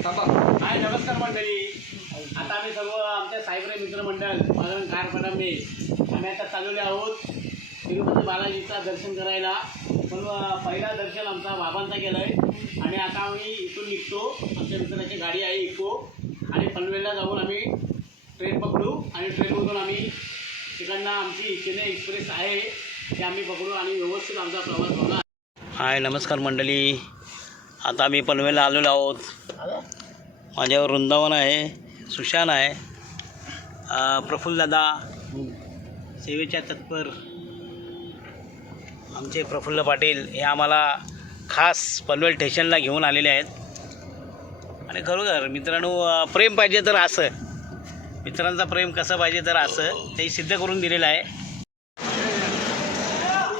हाय नमस्कार मंडळी. आता आम्ही सर्व आमच्या सायबर मित्रमंडळ मदन कारपडांबे आम्ही आता चालवले आहोत तिरुपती बालाजीचा दर्शन करायला. पण पहिला दर्शन आमचा बाबांचा केलं आहे आणि आता आम्ही इथून निघतो. आमच्या मित्राची गाडी आहे इको आणि पनवेलला जाऊन आम्ही ट्रेन पकडू आणि ट्रेनमधून आम्ही तिकडनं आमची चेन्नई एक्सप्रेस आहे ते आम्ही पकडू आणि व्यवस्थित आमचा प्रवास होणार. हाय नमस्कार मंडळी. आता आम्ही पनवेलला आलेलो आहोत. माझ्यावर वृंदावन आहे, सुशान आहे, प्रफुल्लदादा, सेवेच्या तत्पर आमचे प्रफुल्ल पाटील हे आम्हाला खास पनवेल स्टेशनला घेऊन आलेले आहेत. आणि खरोखर मित्रांनो, प्रेम पाहिजे तर असं, मित्रांचा प्रेम कसं पाहिजे तर असं ते सिद्ध करून दिलेलं आहे.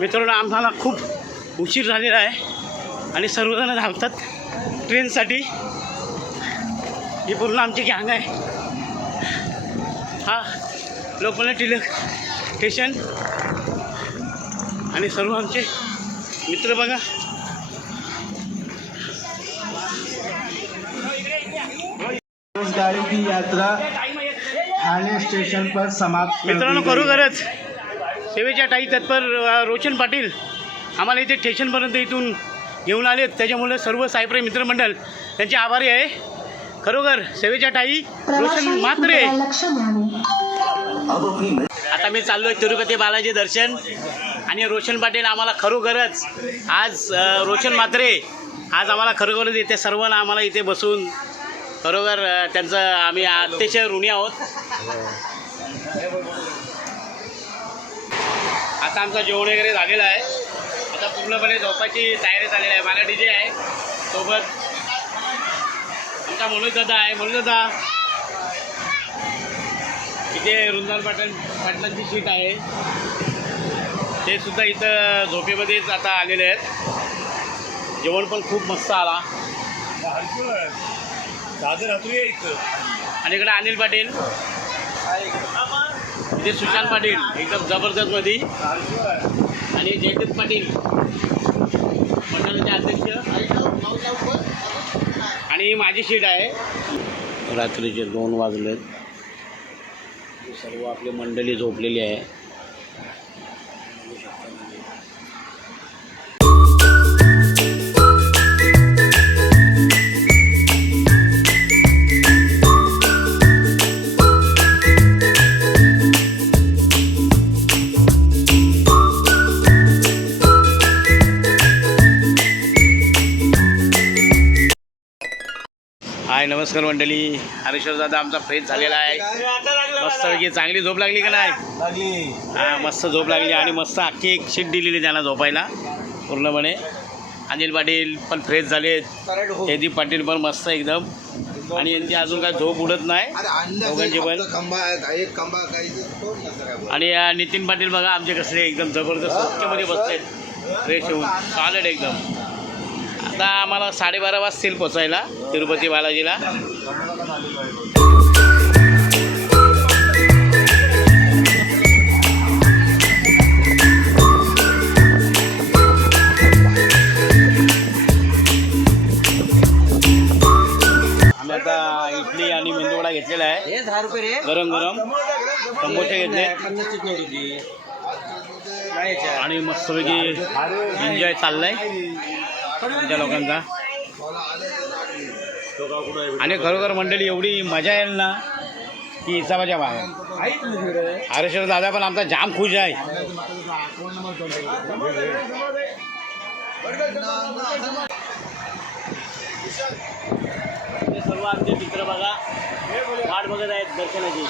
मित्रांनो, आम्हाला खूप उशीर झालेला आहे आणि सर्वजण धावतात ट्रेनसाठी. ही पूर्ण आमची गँग आहे. हा लोकमान्य टिळक स्टेशन आणि सर्व आमचे मित्र बघा. उस गाड़ी की यात्रा ठाणे स्टेशन पर समाप्त. मित्रांनो, खरोखरच सेवेच्या ताई तत्पर रोशन पाटील आम्हाला इथे स्टेशनपर्यंत इथून घेऊन आलेत. त्याच्यामुळे सर्व सायप्रे मित्रमंडळ त्यांचे आभारी आहे. खरोखर सेवेच्या ताई रोशन म्हात्रे. आता मी चाललो आहे तिरुपती बालाजी दर्शन आणि रोशन पाटील आम्हाला खरोखरच आज रोशन म्हात्रे आज आम्हाला खरोखरच इथे सर्वांना आम्हाला इथे बसून खरोखर त्यांचं आम्ही अतिशय ऋणी आहोत. आता आमचं जेवण वगैरे झालेलं आहे. आता पूर्णपणे झोपायची तयारी झालेली आहे. मला DJ आहे सोबत, आमचा मनोज दादा आहे. मनोज दादा इथे वृंदावन पाटलांची सीट आहे, ते सुद्धा इथं झोपेमध्येच आता आलेले आहेत. जेवण पण खूप मस्त आला. आणि इकडे अनिल पाटील, इथे सुशांत पाटील एकदम जबरदस्तमध्ये, आणि जयदत्त पाटील मंडळाचे अध्यक्ष, आणि माझी सीट आहे. रात्रीचे 2 वाजलेत. सर्व आपली मंडळी झोपलेली आहे. हाय नमस्कार मंडळी. हरेश्वर दादा आमचा फ्रेश झालेला आहे. मस्तपैकी चांगली झोप लागली का नाही? हां, मस्त झोप लागली आणि मस्त अख्खी एक शीट दिलेली त्यांना झोपायला पूर्णपणे. अनिल पाटील पण फ्रेश झाले, जयदीप पाटील पण मस्त एकदम, आणि यांची अजून काय झोप उडत नाही दोघांची पण. आणि नितीन पाटील बघा आमचे कसले एकदम जबरदस्त स्वच्छमध्ये बसलेत फ्रेश होऊन, सॉलिड एकदम. आता आम्हाला 12:30 वाजतील पोचायला तिरुपती बालाजीला. आम्ही आता इडली आणि मेंदूवडा घेतलेला आहे, 10 रुपये गरम गरम. समोसे घेतले आणि मस्तपैकी एन्जॉय चाललाय तुमच्या लोकांचा. आणि खरोखर मंडळी एवढी मजा येईल ना की हिसाबाच्या बाहेर. हरेश्वर दादा पण आमचा जाम खुश आहे. सर्व आमचे मित्र बघा वाट बघत आहेत दर्शनाची.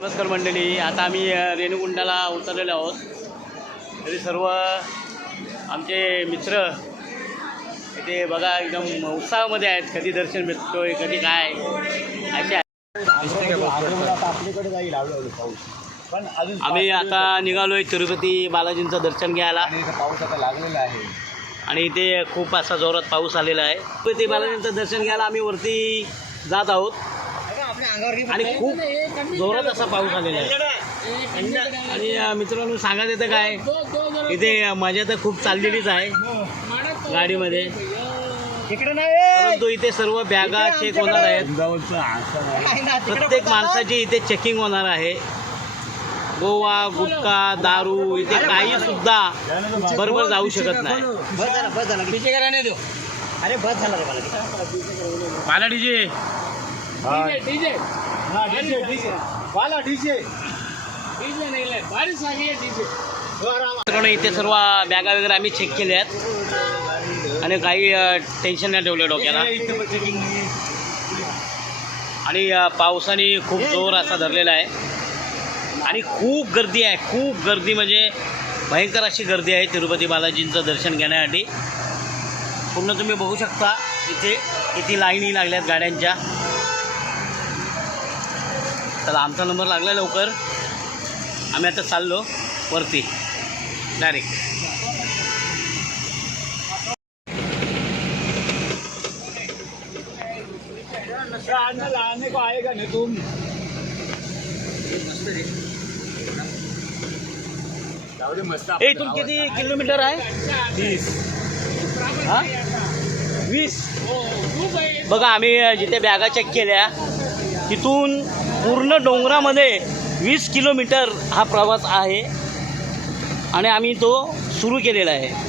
नमस्कार मंडळी. आता आम्ही रेणुकुंडाला उतरलेलो आहोत. तरी सर्व आमचे मित्र इथे बघा एकदम उत्साहामध्ये आहेत, कधी दर्शन भेटतोय कधी काय असे आहे. आपल्याकडे जाईल हळूहळू पाऊस, पण अजून आम्ही आता निघालोय तिरुपती बालाजींचं दर्शन घ्यायला पाऊस आता लागलेला आहे. आणि इथे खूप असा जोरात पाऊस आलेला आहे. तिरुपती बालाजींचं दर्शन घ्यायला आम्ही वरती जात आहोत आणि खूप जोरात असा पाऊस आलेला आहे. आणि मित्रांनो सांगत येतं काय, इथे मजा तर खूप चाललेलीच आहे गाडीमध्ये, परंतु इथे सर्व बॅगा चेक होणार आहेत. प्रत्येक माणसाची इथे चेकिंग होणार आहे. गोवा गुटखा दारू इथे काही सुद्धा बरोबर जाऊ शकत नाही. अरे बस झाला रे मला डीजे इथे सर्व बॅगा वगैरे आम्ही चेक केल्या आहेत आणि काही टेन्शन नाही ठेवलं डोक्याला. आणि पावसाने खूप जोर असा धरलेला आहे आणि खूप गर्दी आहे, खूप गर्दी म्हणजे भयंकर अशी गर्दी आहे तिरुपती बालाजींचं दर्शन घेण्यासाठी. पूर्ण तुम्ही बघू शकता इथे किती लाईनी लागल्यात गाड्यांच्या. चला आमचा नंबर लागला लवकर, आम्ही आता चाललो वरती डायरेक्ट. लाने को आएगा नहीं तुम. इथून किती किलोमीटर आहे? 30. हां 20. बघा आम्ही जिथे बॅगा चेक केल्या तिथून पूर्ण डोंगरामध्ये 20 किलोमीटर हा प्रवास आहे आणि आम्ही तो सुरू केलेला आहे.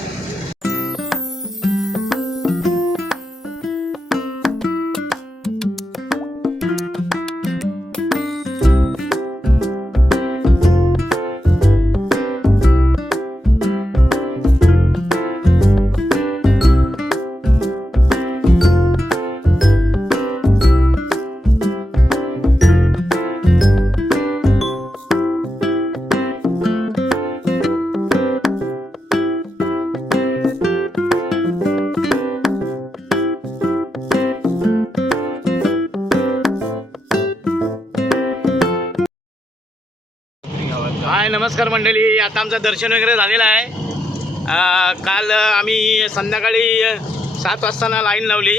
हाय नमस्कार मंडळी, आता आमचं दर्शन वगैरे झालेलं आहे. काल आम्ही संध्याकाळी 7 वाजताना लाईन लावली,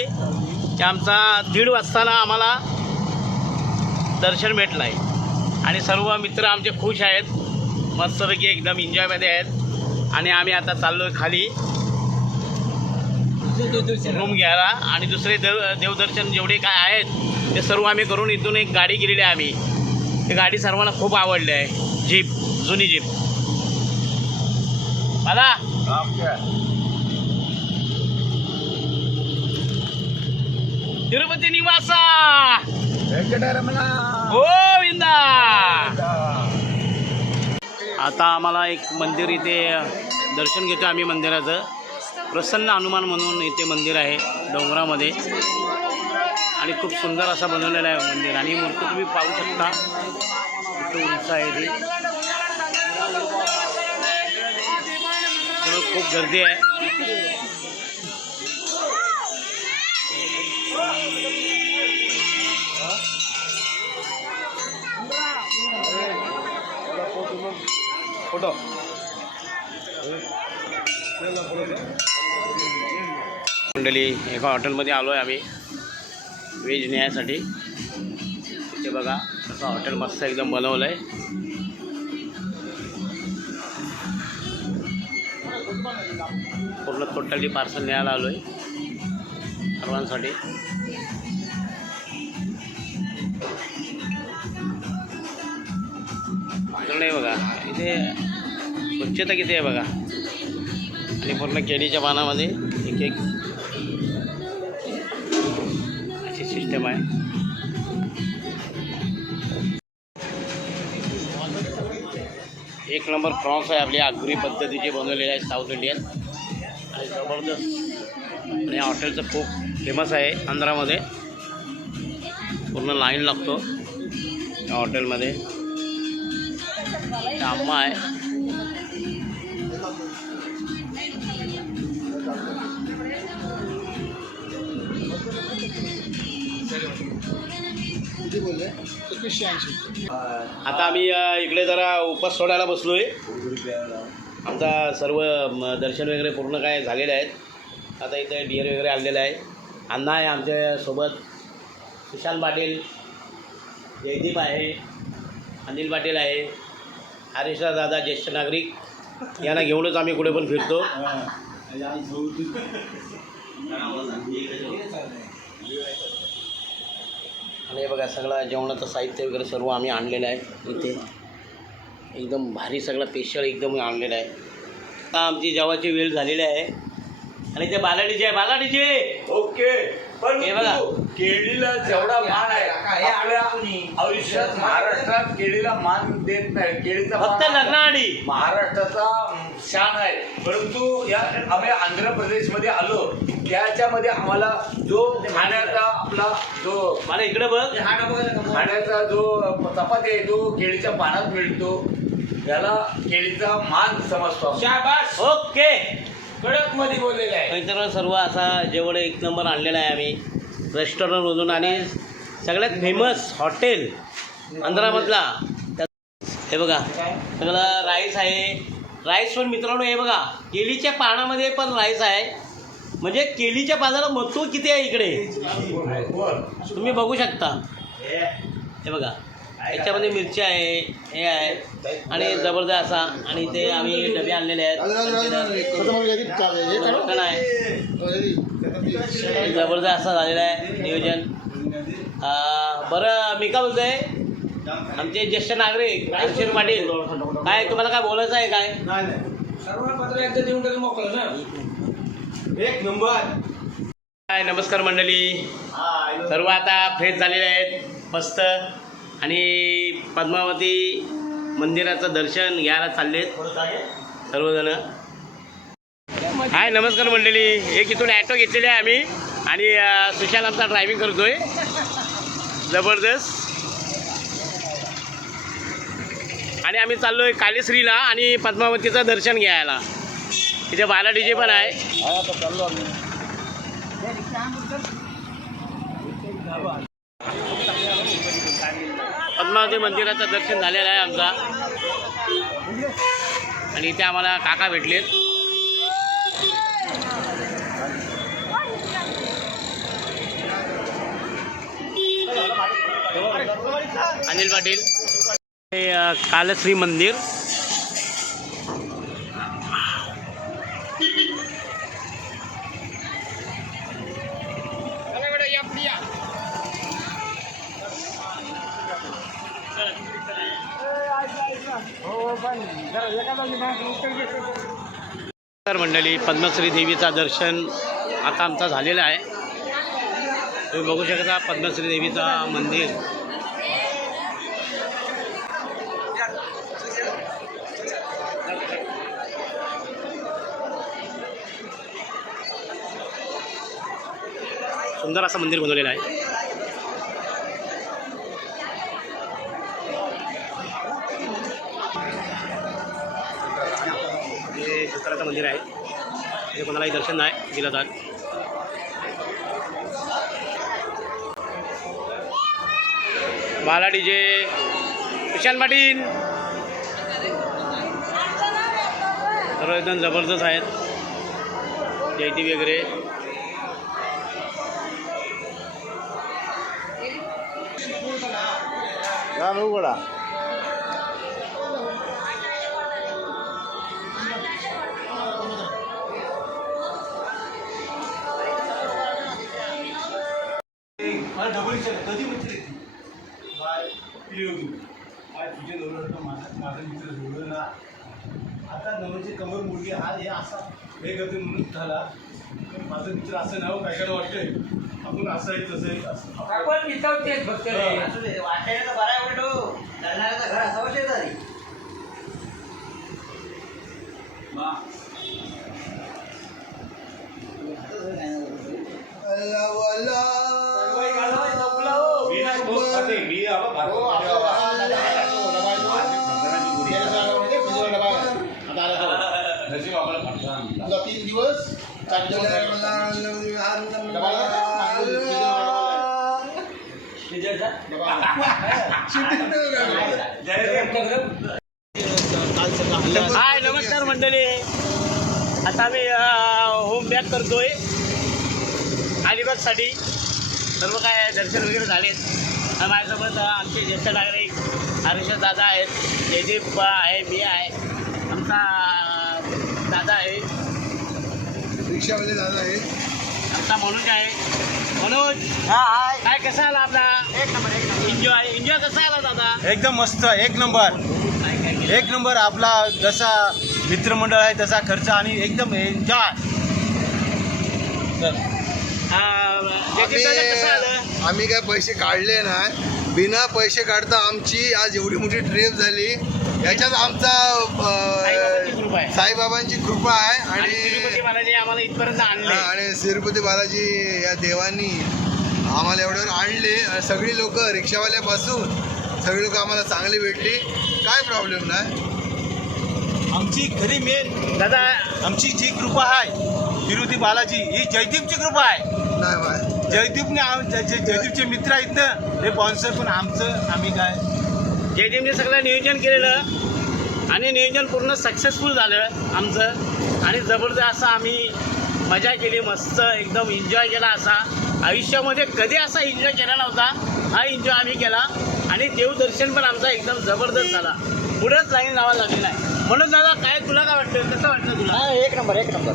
ते आमचा 1:30 वाजताना आम्हाला दर्शन भेटलं आहे. आणि सर्व मित्र आमचे खुश आहेत, मस्तपैकी एकदम एन्जॉयमध्ये आहेत. आणि आम्ही आता चाललो आहे खाली रूम घ्यायला आणि दुसरे देवदर्शन जेवढे काय आहेत ते सर्व आम्ही करून इथून एक गाडी केलेली आहे आम्ही. ती गाडी सर्वांना खूप आवडली आहे, जीप, जुनी जीप. मला तिरुपती निवासा गोविंदा. आता आम्हाला एक मंदिर इथे दर्शन घेतो आम्ही मंदिराचं. प्रसन्न हनुमान म्हणून इथे मंदिर आहे डोंगरामध्ये आणि खूप सुंदर असा बनवलेला आहे मंदिर. आणि मूर्ती तुम्ही पाहू शकता, इथे उंच आहे ती. खूप गर्दी आहे. फोटो मंडळी एका हॉटेलमध्ये आलो आहे आम्ही व्हेज न्यायासाठी. इथे बघा असं हॉटेल मस्त एकदम बनवलं आहे. पूर्ण टोटली पार्सल न्यायला आलो आहे सर्वांसाठी. नाही बघा इथे स्वच्छता किती आहे बघा. आणि पूर्ण केळीच्या पानामध्ये एक एक अशी सिस्टम आहे. एक नंबर प्रॉन्स आहे, आपली आगरी पद्धतीचे बनवलेले आहे साऊथ इंडियन आणि जबरदस्त. आणि या हॉटेलचं खूप फेमस आहे आंध्रामध्ये. पूर्ण लाईन लागतो या हॉटेलमध्ये. आम्मा आहे. किती बोलले 2180. आता आम्ही इकडे जरा उपास सोडायला बसलोय. आमचा सर्व दर्शन वगैरे पूर्ण काय झालेले आहेत. आता इथे डिअर वगैरे आलेले आहे. अण्णा आहे आमच्यासोबत, सुशांत पाटील, जयदीप आहे, अनिल पाटील आहे, हरीशराव दादा ज्येष्ठ नागरिक. यांना घेऊनच आम्ही कुठे पण फिरतो. आणि हे बघा सगळं जेवणाचं साहित्य वगैरे सर्व आम्ही आणलेलं आहे. इथे एकदम भारी सगळं स्पेशल एकदम आणलेलं आहे. आता आमची जेवायची वेळ झालेली आहे. आणि ते बालाडीचे आहे, बालाडीचे ओके. पण हे बघा. केळीला जेवढा मान आहे आपल्या आयुष्यात महाराष्ट्रात केळीला मान देत नाही. केळीचा फक्त मान लग्नाआधी महाराष्ट्राचा शान आहे. परंतु या आम्ही आंध्र प्रदेशमध्ये आलो त्याच्यामध्ये आम्हाला जो खाण्याचा आपला जो मला इकडे बघ. खाण्याचा जो चपाती आहे तो केळीच्या पानात मिळतो. याला केळीचा मान समजतो. शाबास. ओके. कडक मध्ये बोललेलं आहे. मित्रांनो सर्व असा जेवण एक नंबर आणलेला आहे आम्ही रेस्टॉरंटमधून. आणि सगळ्यात फेमस हॉटेल आंध्रामधला. हे बघा सगळं राईस आहे. राईस पण मित्रांनो हे बघा केळीच्या पानामध्ये पण राईस आहे. म्हणजे केळीच्या पानाला महत्त्व किती आहे इकडे तुम्ही बघू शकता. हे बघा याच्यामध्ये मिरची आहे, हे आहे आणि जबरदस्त असा. आणि ते आम्ही डबे आणलेले आहेत. मटण आहे. जबरदस्त असा झालेला आहे नियोजन. बरं मी काय बोलतो आहे आमचे ज्येष्ठ नागरिक हर्षर पाटील, काय तुम्हाला काय बोलायचं आहे काय? सर्व पत्र एकदा देऊन टाकून मोकळं ना. एक नंबर. काय नमस्कार मंडळी. सर्व आता फ्रेश झालेले आहेत मस्त. आणि पद्मावती मंदिराचं दर्शन घ्यायला चाललेत सर्वजण. हाय नमस्कार मंडळी. एक इथून ॲटो घेतलेले आहे आम्ही. आणि सुशाल आमचा ड्रायव्हिंग करतोय जबरदस्त. आणि आम्ही चाललो आहे कालेश्रीला आणि पद्मावतीचं दर्शन घ्यायला. इथे बाला डीजे पण आहे. पद्मावती मंदिराचं दर्शन झालेलं आहे आमचा. आणि इथे आम्हाला काका भेटलेत. अनिल पाटील. हे कालश्री मंदिर. तर मंडळी पद्मश्री देवीचा दर्शन आता आमचा झालेला आहे. तुम्ही बघू शकता पद्मश्री देवीचा मंदिर. सुंदर असं मंदिर बनवलेलं आहे. हे शंकराचं मंदिर आहे. हे कोणालाही दर्शन नाही दिलं जात. बाला डीजे, सुशांत पाटील सर्व एकदम जबरदस्त आहेत. जयती वगैरे. उघडा कधी मित्र तुझे नवरा माझा मित्र जोडलं ना. आता नवऱ्याची कमर मुलगी हा हे असा हे करते म्हणून झाला. माझं मित्र असं नाव काय काय वाटतंय आपण असं आहे तसं आहे असं आपण विचारतेच फक्त वाटायला बरा आहे बेटो. लग्नाचं घर असावं शेजारी. तीन दिवस हाय नमस्कार मंडळी. आता आम्ही होम बॅक करतोय अलिबागसाठी. सर्व काय दर्शन वगैरे झालेत. माझ्यासोबत आमचे ज्येष्ठ नागरिक हर्षद दादा आहेत, जयदीप आहे, मी आहे, आमचा दादा आहे, रिक्षावाले दादा आहे, आमचा मनोज आहे. मनोज काय कसा आला आपला? एक नंबर. एन्जॉय कसा आला दादा? एकदम मस्त, एक नंबर. काय काय केलं? एक नंबर. आपला जसा मित्रमंडळ आहे तसा खर्च आणि एकदम एन्जॉय. जयदीप दादा कसं आलं? आम्ही काय पैसे काढले नाही, बिना पैसे काढता आमची आज एवढी मोठी ट्रिप झाली. याच्यात आमचा साईबाबांची कृपा आहे. साईबाबांची कृपा आहे आणि तिरुपती बालाजी आम्हाला इथपर्यंत आणले. आणि तिरुपती बालाजी या देवांनी आम्हाला एवढ्यावर आणले. आणि सगळी लोक रिक्षावाल्यापासून सगळी लोक आम्हाला चांगली भेटली. काय प्रॉब्लेम नाही. आमची खरी मेन दादा आमची जी कृपा आहे तिरुपती बालाजी ही जयदीपची कृपा आहे. नाही बाय. जयदीपने जयदीपचे मित्र आहेत ना, हे स्पॉन्सर पण आमचं. आम्ही काय जयदीपने सगळं नियोजन केलेलं आणि नियोजन पूर्ण सक्सेसफुल झालं आमचं. आणि जबरदस्त असं आम्ही मजा केली, मस्त एकदम एन्जॉय केला. असा आयुष्यामध्ये कधी असा एन्जॉय केला नव्हता. हा एन्जॉय आम्ही केला आणि देवदर्शन पण आमचा एकदम जबरदस्त झाला. पुढंच लाईन लावायला लागली नाही. म्हणून दादा काय तुला काय वाटतं? कसं वाटलं तुला? एक नंबर एक नंबर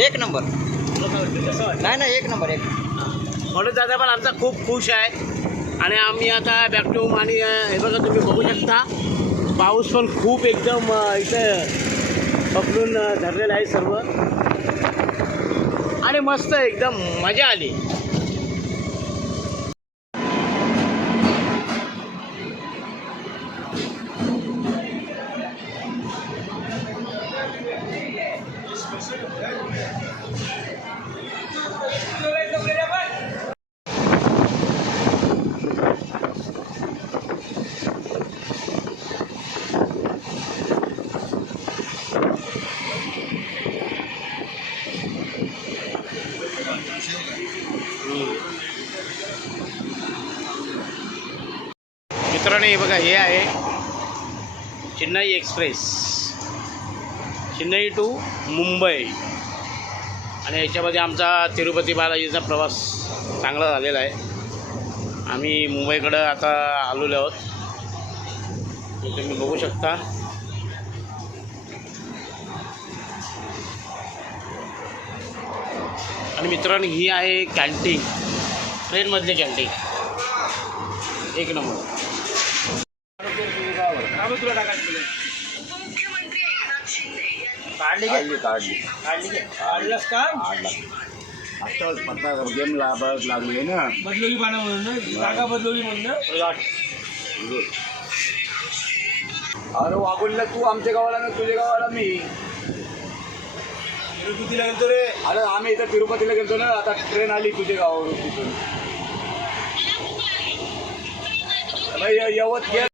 एक नंबर. तुला काय वाटतं? कसं वाटलं? नाही नाही एक नंबर एक. म्हणून दादा पण आमचा खूप खुश आहे. आणि आम्ही आता बॅक टू होम. आणि हे बघा तुम्ही बघू शकता पाऊस पण खूप एकदम इथं पकडून धरलेला आहे सर्व. आणि मस्त एकदम मजा आली. मित्रांनो हे बघा, हे आहे चेन्नई एक्सप्रेस, चेन्नई टू मुंबई. आणि याच्यामध्ये आमचा तिरुपती बालाजीचा प्रवास चांगला झालेला आहे. आम्ही मुंबईकडं आता आलेलो आहोत, हे तुम्ही बघू शकता. आणि मित्रांनो ही आहे कॅन्टीन, ट्रेनमधली कॅन्टीन. एक नंबर. तुला टाकायचं काढली काढलंस का? आत्ताच पत्ता गेम लागले ना, बदलवली पाना म्हणून जागा बदलवली म्हणून. अरे वागुलला तू आमच्या गावाला ना, तुझ्या गावाला मी. तिरुपतीला गेलतो रे. अरे आम्ही इथं तिरुपतीला गेलतो ना, आता ट्रेन आली तुझ्या गावावरून तिथून. यवत घे.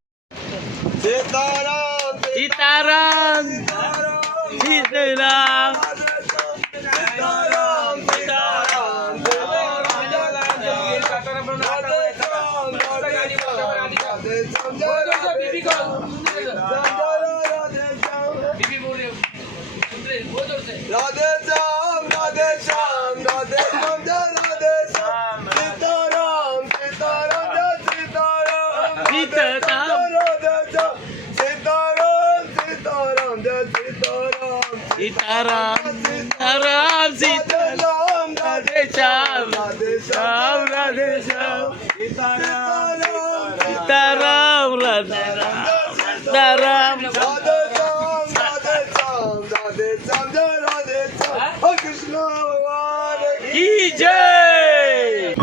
सीताराम सीताराम सीताराम. राधे श्याम राधे श्याम राधे श्याम राधे श्याम. सीताराम सीताराम जय सीताराम. सीताराम सीताराम सीताराम जय सीताराम. सीताराम सीताराम सीताराम राधे श्याम राधे श्याम राधे श्याम. सीताराम सीताराम राधे राम सीताराम. राधे श्याम राधे श्याम राधे श्याम जय राधे श्याम. हरे कृष्ण भगवान की जय.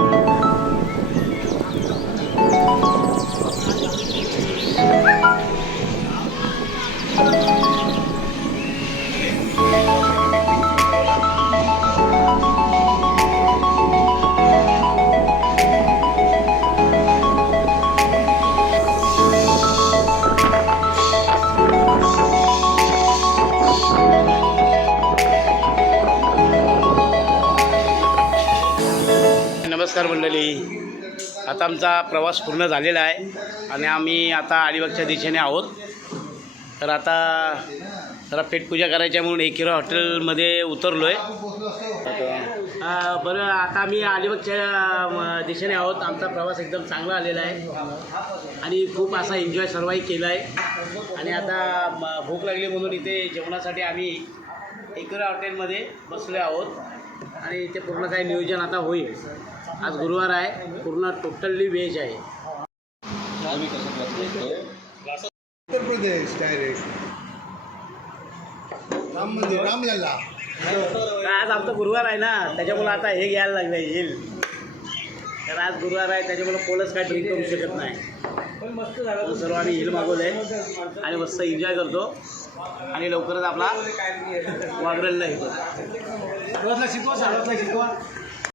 नमस्कार मंडळी. आता आमचा प्रवास पूर्ण झालेला आहे आणि आम्ही आता अलिबागच्या दिशेने आहोत. तर आता जरा पेटपूजा करायची आहे म्हणून एकिरा हॉटेलमध्ये उतरलो आहे. बरं, आता आम्ही अलिबागच्या दिशेने आहोत. आमचा प्रवास एकदम चांगला आलेला आहे आणि खूप असा एन्जॉय सर्वही केला आहे. आणि आता भूक लागली म्हणून इथे जेवणासाठी आम्ही एकिरा हॉटेलमध्ये बसले आहोत आणि इथे पूर्ण काही नियोजन आता होईल. आज गुरुवार आहे, पूर्ण टोटली व्हेज आहे. उत्तर प्रदेश डायरेक्ट राम मंदिर रामलल्ला. आज आमचा गुरुवार आहे ना, त्याच्यामुळे आता हे घ्यायला लागलं येईल. तर आज गुरुवार आहे त्याच्यामुळे कोणच काय ड्रिंक करू शकत नाही. पण मस्त झालं सर्व. आम्ही हिल मागवलं आहे आणि मस्त एन्जॉय करतो आणि लवकरच आपला वागरेलला येतो. शिकवा.